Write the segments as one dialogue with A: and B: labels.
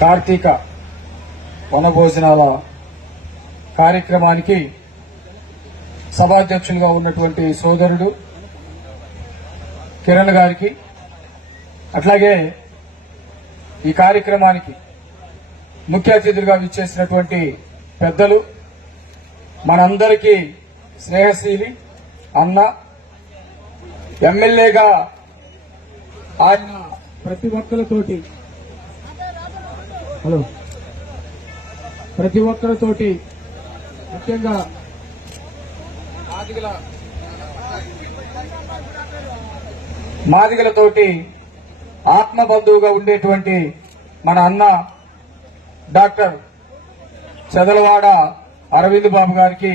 A: కార్తీక వనభోజనాల కార్యక్రమానికి సభాధ్యక్షులుగా ఉన్నటువంటి సోదరుడు కిరణ్ గారికి అట్లాగే ఈ కార్యక్రమానికి ముఖ్య అతిథులుగా విచ్చేసినటువంటి పెద్దలు మనందరికీ స్నేహశీలి అన్న ఎమ్మెల్యేగా ఆయన ప్రతి ఒక్కరితోటి హలో. ప్రతి ఒక్కరితోటి ముఖ్యంగా మాదిగల మాదిగలతోటి ఆత్మబంధువుగా ఉండేటువంటి మన అన్న డాక్టర్ చదలవాడ అరవింద్ బాబు గారికి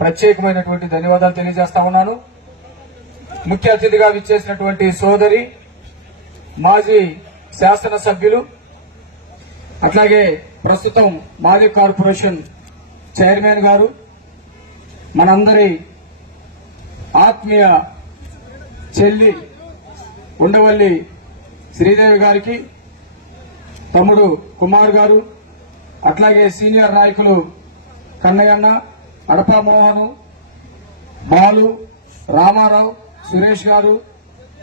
A: ప్రత్యేకమైనటువంటి ధన్యవాదాలు తెలియజేస్తా ఉన్నాను. ముఖ్య అతిథిగా విచ్చేసినటువంటి సోదరి మాజీ శాసనసభ్యులు అట్లాగే ప్రస్తుతం మాది కార్పొరేషన్ చైర్మన్ గారు మనందరి ఆత్మీయ చెల్లి ఉండవల్లి శ్రీదేవి గారికి తమ్ముడు కుమార్ గారు అట్లాగే సీనియర్ నాయకులు కన్నయ్యన్న అడపా మోహను బాలు రామారావు సురేష్ గారు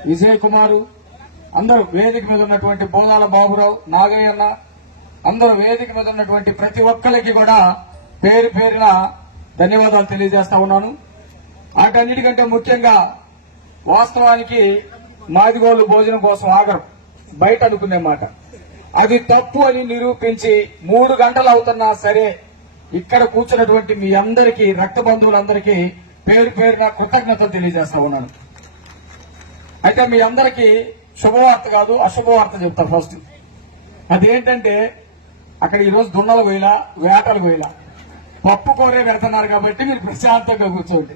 A: విజయ్ కుమారు అందరూ వేదిక మీద ఉన్నటువంటి బోదాల బాబురావు నాగయ్యన్న అందరూ వేదిక మీద ఉన్నటువంటి ప్రతి ఒక్కరికి కూడా పేరు పేరున ధన్యవాదాలు తెలియజేస్తా ఉన్నాను. వాటన్నిటికంటే ముఖ్యంగా వాస్తవానికి మాదిగోళ్ళు భోజనం కోసం ఆగరు. బయట అనుకునే మాట. అది తప్పు అని నిరూపించి మూడు గంటలు అవుతున్నా సరే ఇక్కడ కూర్చున్నటువంటి మీ అందరికీ రక్త బంధువులందరికీ పేరు పేరున కృతజ్ఞతలు తెలియజేస్తా ఉన్నాను. అయితే మీ అందరికీ శుభవార్త కాదు అశుభవార్త చెప్తా ఫస్ట్. అదేంటంటే అక్కడ ఈరోజు దున్నలు పోయిలా వేటలు పోయిలా. పప్పు కూరే పెడుతున్నారు కాబట్టి మీరు ప్రశాంతంగా కూర్చోండి.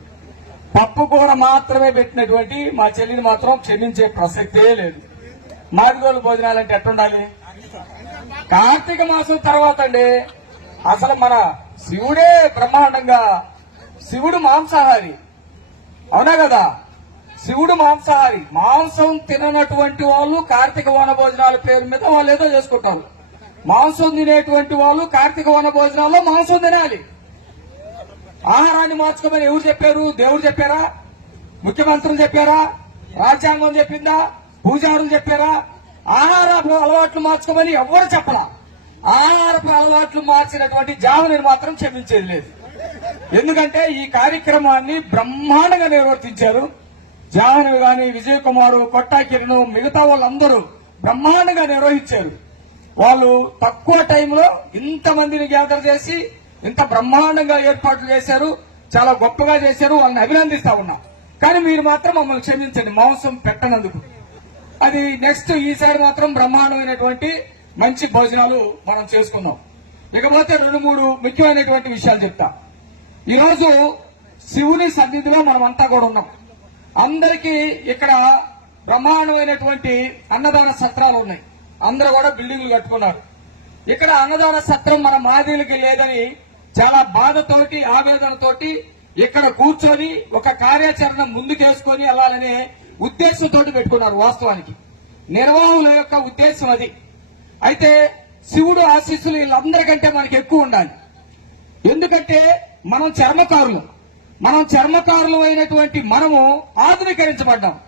A: పప్పు కూర మాత్రమే పెట్టినటువంటి మా చెల్లిని మాత్రం క్షమించే ప్రసక్తే లేదు. మాదిగోలు భోజనాలంటే ఎట్టుండాలి? కార్తీక మాసం తర్వాత అండి అసలు మన శివుడే బ్రహ్మాండంగా శివుడు మాంసాహారి. అవునా కదా? శివుడు మాంసాహారి. మాంసం తిననటువంటి వాళ్ళు కార్తీక వన భోజనాల పేరు మీద వాళ్ళు ఏదో చేసుకుంటారు. మాంసం తినేటువంటి వాళ్ళు కార్తీక వన భోజనాల్లో మాంసం తినాలి. ఆహారాన్ని మార్చుకోమని ఎవరు చెప్పారు? దేవుడు చెప్పారా? ముఖ్యమంత్రులు చెప్పారా? రాజ్యాంగం చెప్పిందా? పూజారులు చెప్పారా? ఆహారపు అలవాట్లు మార్చుకోమని ఎవరు చెప్పరా ఆహారపు అలవాట్లు మార్చినటువంటి జాముని మాత్రం క్షమించేది లేదు. ఎందుకంటే ఈ కార్యక్రమాన్ని బ్రహ్మాండంగా నిర్వర్తించారు. జాహ్నవి గాని విజయ్ కుమారు కొట్టా కిరణ్ మిగతా వాళ్ళందరూ బ్రహ్మాండంగా నిర్వహించారు. వాళ్ళు తక్కువ టైంలో ఇంతమందిని గ్యాదర్ చేసి ఇంత బ్రహ్మాండంగా ఏర్పాట్లు చేశారు చాలా గొప్పగా చేశారు వాళ్ళని అభినందిస్తా ఉన్నాం. కానీ మీరు మాత్రం మమ్మల్ని క్షమించండి మాంసం పెట్టనందుకు. అది నెక్స్ట్ ఈసారి మాత్రం బ్రహ్మాండమైనటువంటి మంచి భోజనాలు మనం చేసుకుందాం. ఇకపోతే రెండు మూడు ముఖ్యమైనటువంటి విషయాలు చెప్తా. ఈరోజు శివుని సన్నిధిలో మనం అంతా కూడా ఉన్నాం. అందరికీ ఇక్కడ బ్రహ్మాండమైనటువంటి అన్నదాన సత్రాలు ఉన్నాయి. అందరూ కూడా బిల్డింగ్లు కట్టుకున్నారు. ఇక్కడ అన్నదాన సత్రం మన మాదిరికి లేదని చాలా బాధతోటి ఆవేదనతోటి ఇక్కడ కూర్చొని ఒక కార్యాచరణ ముందుకేసుకొని వెళ్ళాలనే ఉద్దేశంతో పెట్టుకున్నారు వాస్తవానికి. నిర్వాహకుల యొక్క ఉద్దేశం అది. అయితే శివుడు ఆశీస్సులు వీళ్ళందరికంటే మనకి ఎక్కువ ఉండాలి. ఎందుకంటే మనం చర్మకారులు. మనం చర్మకారులు అయినటువంటి మనము ఆధునీకరించబడ్డాం.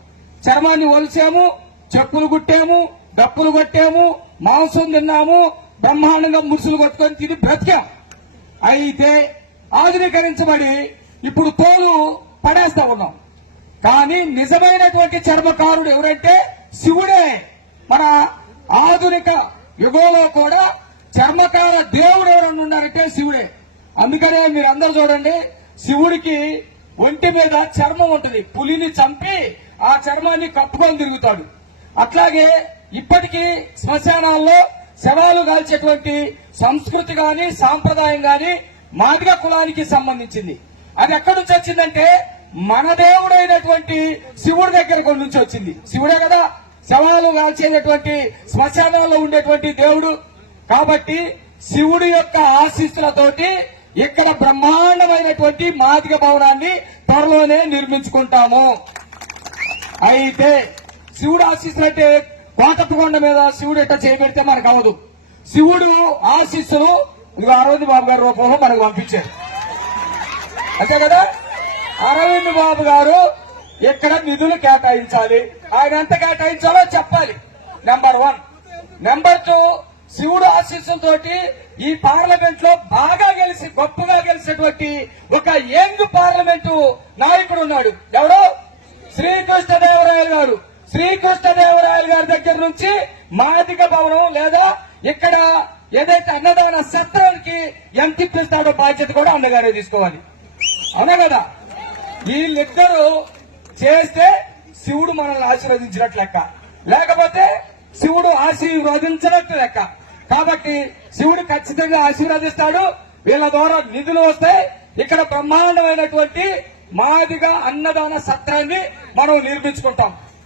A: చర్మాన్ని ఒలిచాము చెప్పులు గుట్టాము డప్పులు కొట్టాము మాంసం తిన్నాము బ్రహ్మాండంగా ముసులు కొట్టుకొని తిని బ్రతికాం. అయితే ఆధునీకరించబడి ఇప్పుడు తోలు పడేస్తా ఉన్నాం. కానీ నిజమైనటువంటి చర్మకారుడు ఎవరంటే శివుడే. మన ఆధునిక యుగంలో కూడా చర్మకార దేవుడు ఎవరన్నా ఉన్నారంటే శివుడే. అందుకనే మీరు చూడండి శివుడికి ఒంటి మీద చర్మం ఉంటుంది. పులిని చంపి ఆ చర్మాన్ని కప్పుకొని తిరుగుతాడు. అట్లాగే ఇప్పటికీ శ్మశానాల్లో శవాలు కాల్చేటువంటి సంస్కృతి గాని సాంప్రదాయం గాని మాదిగ కులానికి సంబంధించింది. అది ఎక్కడి నుంచి వచ్చిందంటే మన దేవుడైనటువంటి శివుడి దగ్గర నుంచి వచ్చింది. శివుడే కదా శవాలు కాల్చేటటువంటి శ్మశానాల్లో ఉండేటువంటి దేవుడు. కాబట్టి శివుడి యొక్క ఆశీస్సులతోటి ఇక్కడ బ్రహ్మాండమైనటువంటి మాదిగ భవనాన్ని త్వరలోనే నిర్మించుకుంటాము. అయితే శివుడు ఆశీస్సులు అంటే కోటప్పకొండ మీద శివుడు ఎట్ట చేయబెడితే మనకు అవదు శివుడు ఆశీస్సులు ఇదిగో అరవింద్ బాబు గారు రూపంలో మనకు పంపించారు. అంతే కదా? అరవింద్ బాబు గారు ఎక్కడ నిధులు కేటాయించాలి? ఆయన ఎంత కేటాయించాలో చెప్పాలి. నెంబర్ వన్ నెంబర్ టూ శివుడు ఆశీస్సులతో ఈ పార్లమెంట్లో బాగా గెలిచి గొప్పగా గెలిచినటువంటి ఒక యంగ్ పార్లమెంటు నాయకుడు ఉన్నాడు. ఎవరు? శ్రీకృష్ణదేవరాయలు గారు. శ్రీకృష్ణదేవరాయలు గారి దగ్గర నుంచి మాదిక భవనం లేదా ఇక్కడ ఏదైతే అన్నదాన సత్రానికి ఎంత ఇప్పిస్తాడో బాధ్యత కూడా అన్నగారే తీసుకోవాలి. అవునా కదా? వీళ్ళిద్దరూ చేస్తే శివుడు మనల్ని ఆశీర్వదించినట్లు లెక్క. లేకపోతే శివుడు ఆశీర్వదించినట్లు లెక్క. కాబట్టి శివుడు ఖచ్చితంగా ఆశీర్వదిస్తాడు. వీళ్ళ ద్వారా నిధులు వస్తాయి. ఇక్కడ బ్రహ్మాండమైనటువంటి మాదిగా అన్నదాన సత్రాన్ని మనం నిర్మించుకుంటాం.